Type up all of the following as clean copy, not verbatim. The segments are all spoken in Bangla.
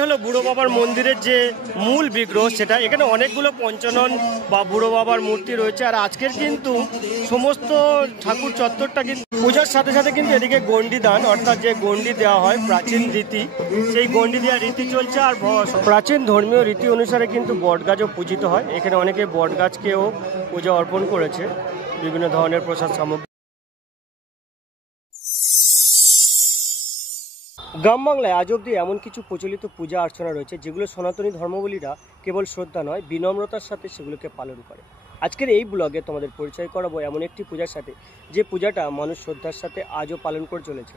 হলো বুড়ো বাবার মন্দিরের যে মূল বিগ্রহ, সেটা এখানে অনেকগুলো পঞ্চানন বা বুড়ো বাবার মূর্তি রয়েছে। আর আজকের কিন্তু সমস্ত ঠাকুর চত্বরটা কিন্তু পূজার সাথে সাথে কিন্তু এদিকে গণ্ডি দান, অর্থাৎ যে গণ্ডি দেওয়া হয় প্রাচীন রীতি, সেই গণ্ডি দেওয়ার রীতি চলছে। আর প্রাচীন ধর্মীয় রীতি অনুসারে কিন্তু বটগাছও পূজিত হয়। এখানে অনেকে বটগাছকেও পূজা অর্পণ করেছে বিভিন্ন ধরনের প্রসাদ সামগ্রী। গ্রাম বাংলায় আজ অবধি এমন কিছু প্রচলিত পূজা অর্চনা রয়েছে যেগুলো সনাতনী ধর্মাবলীরা কেবল শ্রদ্ধা নয়, বিনম্রতার সাথে সেগুলোকে পালন করে। আজকের এই ব্লগে তোমাদের পরিচয় করাবো এমন একটি পূজার সাথে যে পূজাটা মানুষ শ্রদ্ধার সাথে আজও পালন করে চলেছে।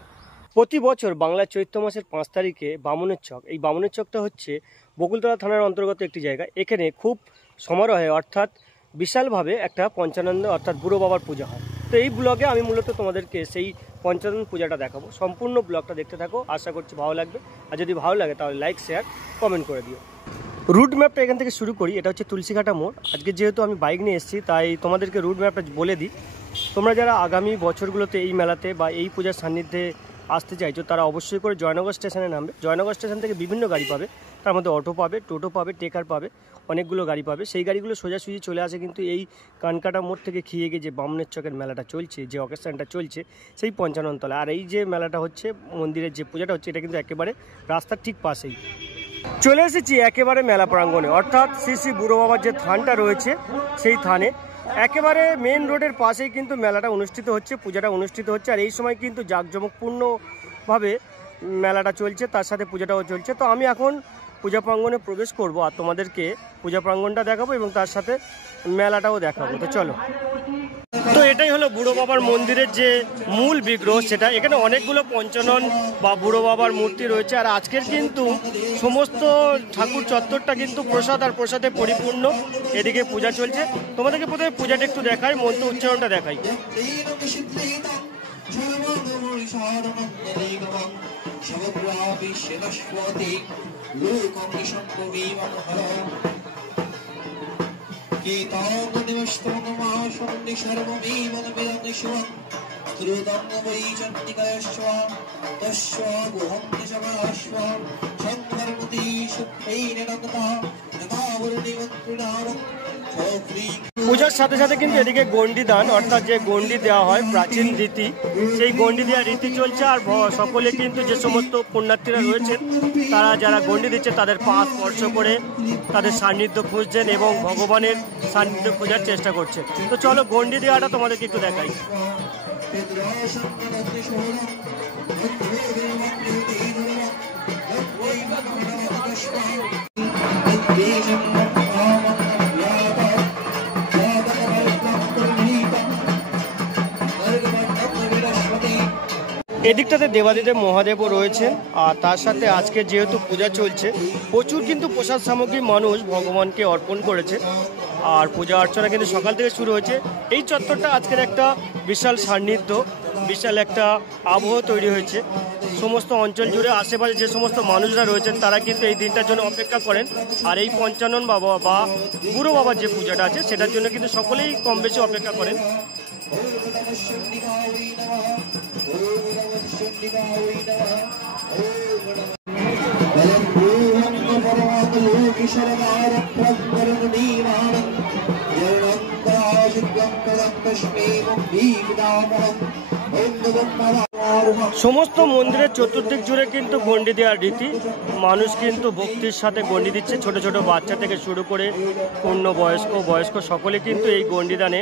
প্রতি বছর বাংলার চৈত্র মাসের 5 তারিখে বামুনের চক, এই বামুনের চকটা হচ্ছে বকুলতলা থানার অন্তর্গত একটি জায়গা। এখানে খুব সমারোহে অর্থাৎ বিশালভাবে একটা পঞ্চানন্দ অর্থাৎ বুড়ো বাবার পূজা হয়। তো এই ব্লগে আমি মূলত তোমাদেরকে সেই পঞ্চানন পূজাটা দেখাবো। সম্পূর্ণ ব্লগটা দেখতে থাকো, আশা করছি ভালো লাগবে। আর যদি ভালো লাগে তাহলে লাইক, শেয়ার, কমেন্ট করে দিও। রুট ম্যাপটা এখান থেকে শুরু করি। এটা হচ্ছে তুলসীঘাটা মোড়। আজকে যেহেতু আমি বাইক নিয়ে এসেছি তাই তোমাদেরকে রুট ম্যাপটা বলে দিই। তোমরা যারা আগামী বছরগুলোতে এই মেলাতে বা এই পূজার সান্নিধ্যে আসতে চাইছো তারা অবশ্যই করে জয়নগর স্টেশনে নামবে। জয়নগর স্টেশন থেকে বিভিন্ন গাড়ি পাবে, তার মধ্যে অটো পাবে, টোটো পাবে, টেকার পাবে, অনেকগুলো গাড়ি পাবে। সেই গাড়িগুলো সোজাসুজি চলে আসে কিন্তু এই কানকাটা মোড় থেকে খেয়ে গিয়ে যে বামনের চকের মেলাটা চলছে, যে অকেশনটা চলছে, সেই পঞ্চাননতলা। আর এই যে মেলাটা হচ্ছে, মন্দিরের যে পূজাটা হচ্ছে, এটা কিন্তু একেবারে রাস্তার ঠিক পাশেই। চলে এসেছি একেবারে মেলা প্রাঙ্গণে, অর্থাৎ শ্রী শ্রী বুড়ো বাবার যে থানটা রয়েছে সেই থানে একেবারে মেন রোডের পাশেই কিন্তু মেলাটা অনুষ্ঠিত হচ্ছে, পূজাটা অনুষ্ঠিত হচ্ছে। আর এই সময় কিন্তু জাঁকজমকপূর্ণভাবে মেলাটা চলছে, তার সাথে পূজাটাও চলছে। তো আমি এখন পূজা প্রাঙ্গণে প্রবেশ করব আর তোমাদেরকে পূজা প্রাঙ্গণটা দেখাবো এবং তার সাথে মেলাটাও দেখাবো। তো চলো। তো এটাই হলো বুড়ো বাবার মন্দিরের যে মূল বিগ্রহ, সেটা এখানে অনেকগুলো পঞ্চানন বা বুড়ো বাবার মূর্তি রয়েছে। আর আজকের কিন্তু সমস্ত ঠাকুর চত্বরটা কিন্তু প্রসাদ আর প্রসাদে পরিপূর্ণ। এদিকে পূজা চলছে। তোমাদেরকে প্রথমে পূজাটা একটু দেখাই, মন্ত্র উচ্চারণটা দেখাই। পূজার সাথে সাথে কিন্তু এদিকে গণ্ডি দান, অর্থাৎ যে গণ্ডি দেওয়া হয় প্রাচীন রীতি, সেই গণ্ডি দেওয়ার রীতি চলছে। আর সকলে কিন্তু যে সমস্ত পুণ্যার্থীরা রয়েছেন তারা যারা গণ্ডি দিচ্ছে তাদের পা স্পর্শ করে তাদের সান্নিধ্য খুঁজছেন এবং ভগবানের সান্নিধ্য খোঁজার চেষ্টা করছে। তো চলো গণ্ডি দেওয়াটা তোমাদেরকে একটু দেখাই। এদিকটাতে দেবাদিদেব মহাদেবও রয়েছেন। আর তার সাথে আজকে যেহেতু পূজা চলছে, প্রচুর কিন্তু প্রসাদ সামগ্রী মানুষ ভগবানকে অর্পণ করেছে। আর পূজা অর্চনা কিন্তু সকাল থেকে শুরু হয়েছে। এই চত্বরটা আজকের একটা বিশাল সান্নিধ্য, বিশাল একটা আবহ তৈরি হয়েছে। সমস্ত অঞ্চল জুড়ে আশেপাশে যে সমস্ত মানুষরা রয়েছেন তারা কিন্তু এই দিনটার জন্য অপেক্ষা করেন। আর এই পঞ্চানন বাবা বা বুড়ো বাবার যে পূজাটা আছে সেটার জন্য কিন্তু সকলেই কম বেশি অপেক্ষা করেন। সমস্ত মন্দিরের চতুর্দিক জুড়ে কিন্তু গণ্ডি দেওয়ার রীতি। মানুষ কিন্তু ভক্তির সাথে গণ্ডি দিচ্ছে, ছোট ছোট বাচ্চা থেকে শুরু করে বয়স্ক সকলে কিন্তু এই গণ্ডি দানে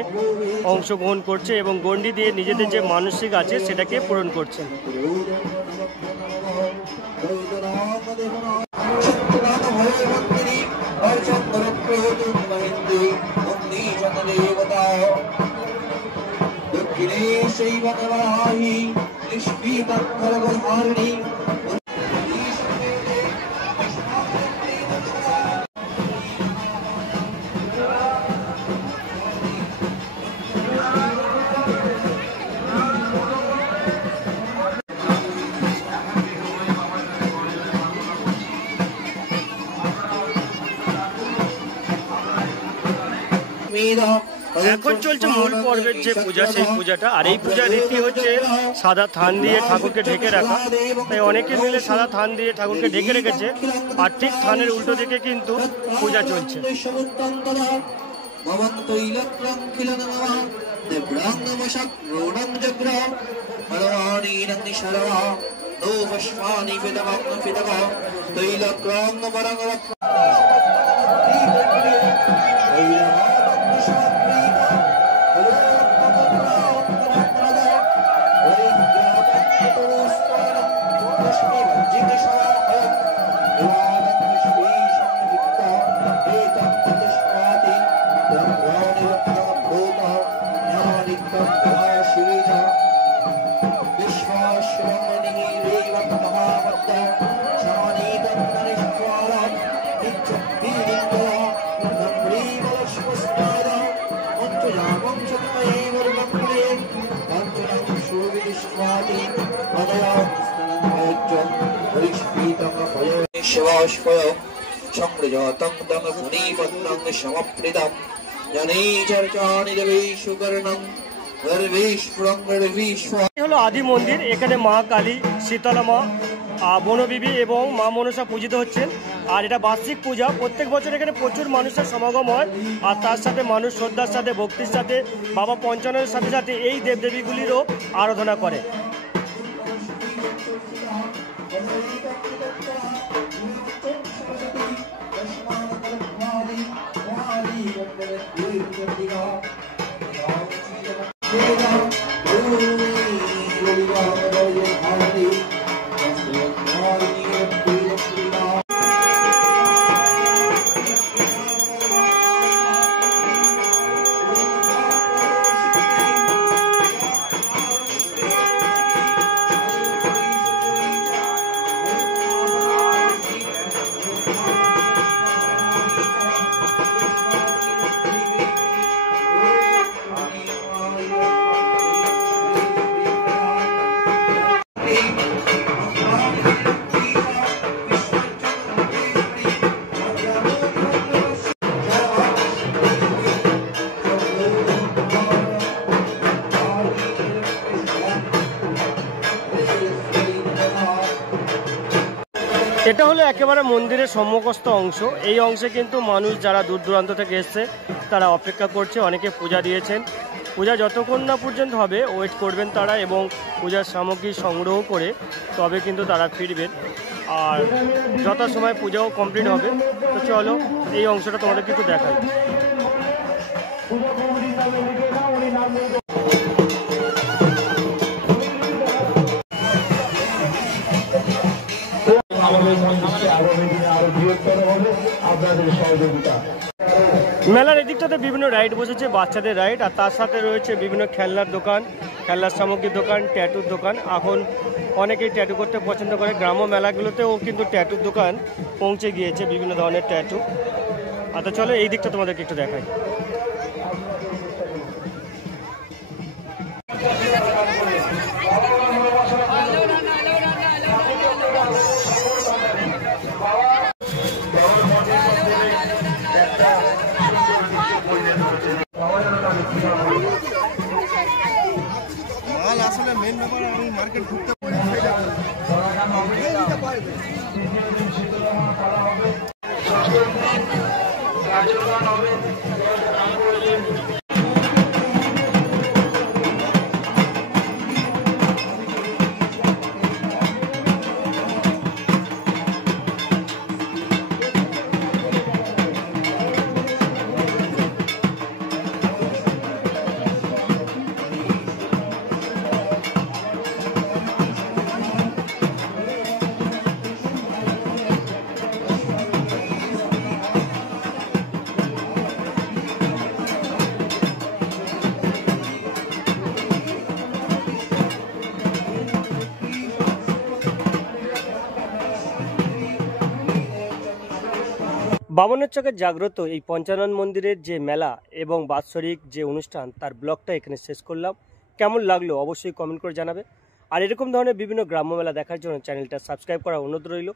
অংশগ্রহণ করছে এবং গণ্ডি দিয়ে নিজেদের যে মানসিক আছে সেটাকে পূরণ করছে। এখন চলছে মূল পর্বের যে পূজা, সেই পূজাটা। আর এই পূজার রীতি হচ্ছে সাদা থান দিয়ে ঠাকুরকে ঢেকে রাখা। তাই অনেকে মিলে সাদা থান দিয়ে ঠাকুরকে ঢেকে রেখেছে, আর ঠিক থানের উল্টো দিকে কিন্তু পূজা চলছে। হলো আদি মন্দির। এখানে মা কালী, শীতলা মা, বনবিবি এবং মা মনসা পূজিত হচ্ছেন। আর এটা বার্ষিক পূজা। প্রত্যেক বছর এখানে প্রচুর মানুষের সমাগম হয়। আর তার সাথে মানুষ শ্রদ্ধার সাথে, ভক্তির সাথে, বাবা পঞ্চাননের সাথে সাথে এই দেবদেবীগুলিরও আরাধনা করে। এটা হলো একেবারে মন্দিরের সম্মুখস্থ অংশ। এই অংশে কিন্তু মানুষ যারা দূর দূরান্ত থেকে এসছে তারা অপেক্ষা করছে। অনেকে পূজা দিয়েছেন। পূজা যতক্ষণ না পর্যন্ত হবে ওয়েট করবেন তারা, এবং পূজার সামগ্রী সংগ্রহ করে তবে কিন্তু তারা ফিরবেন। আর যথাসময় পূজাও কমপ্লিট হবে। তো চলো এই অংশটা তোমাদেরকে একটু দেখাই। মেলার এদিকটাতে বিভিন্ন রাইড বসেছে, বাচ্চাদের রাইড। আর তার সাথে রয়েছে বিভিন্ন খেলনার দোকান, খেলনার সামগ্রীর দোকান, ট্যাটুর দোকান। এখন অনেকেই ট্যাটু করতে পছন্দ করে। গ্রাম্য মেলাগুলোতেও কিন্তু ট্যাটুর দোকান পৌঁছে গিয়েছে, বিভিন্ন ধরনের ট্যাটু। আচ্ছা চলো এই দিকটা তোমাদেরকে একটু দেখাই। মাল আসলে মেন ব্যাপার, আমি মার্কেট ঘুরতে পারি সেটা বামনের চকে জাগ্রত এই পঞ্চানন মন্দিরের যে মেলা এবং বাৎসরিক যে অনুষ্ঠান, তার ব্লগটা এখানে শেষ করলাম। কেমন লাগলো অবশ্যই কমেন্ট করে জানাবে। আর এরকম ধরনের বিভিন্ন গ্রাম্য মেলা দেখার জন্য চ্যানেলটা সাবস্ক্রাইব করার অনুরোধ রইল।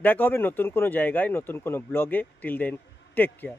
দেখা হবে নতুন কোনো জায়গায়, নতুন কোনো ব্লগে। Till then, take care.